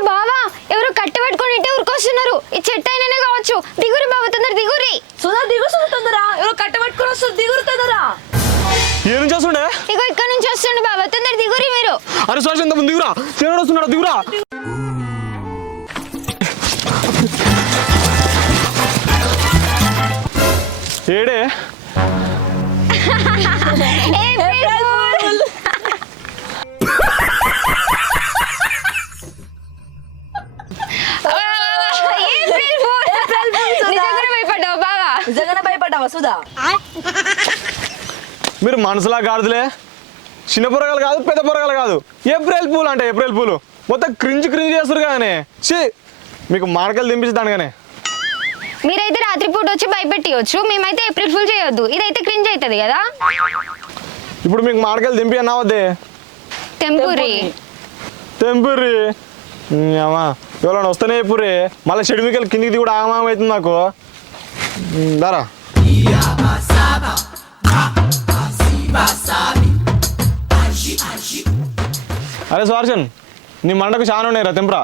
అయ్యో బావా ఎవరు కట్టబెట్టుకొని ఇంటే ఉరికొస్తున్నారు. ఈ చెట్టు అయిననే కావచ్చు. దిగురి బావ తొందర దిగురి. సుధా దిగు సుధా తొందరా, ఎవరో కట్టబట్టుకొని వస్తుంది, దిగురు తొందరా. ఏ నుంచి వస్తుండే? ఇగో ఇక్కడ నుంచి వస్తుండు బావ, తొందర దిగురి మీరు. అరే సురేష్ ఎంత దిగురా, తినడు వస్తున్నాడు దిగురా. ఏడే నిజంగానే భయపడ్డావా సుధా? మీరు మనసులా కాదులే, చిన్న పొరగాలు కాదు పెద్ద పొరగాలు కాదు. ఏప్రిల్ పూలు అంటే ఏప్రిల్ పూలు మొత్తం క్రింజ్ చేస్తారు కానీ మీకు మాడకలు దింపించి దానిగానే. మీరైతే రాత్రిపూట వచ్చి భయపెట్టియచ్చు, మేమైతే ఏప్రిల్ ఫుల్ చేయొద్దు. ఇదైతే క్రింజ్ అవుతుంది కదా. ఇప్పుడు మీకు మాడకలు దింపి అన్నావద్దే టెంపురీ అమ్మా ఎవరైనా వస్తేనే చెప్పురే, మళ్ళీ షెడ్మికల్ కిందికి కూడా ఆగమాగం అవుతుంది నాకు. దారా అరే స్వార్చన్ నీ మండకు చాలా ఉన్నాయి రా తెంపరా.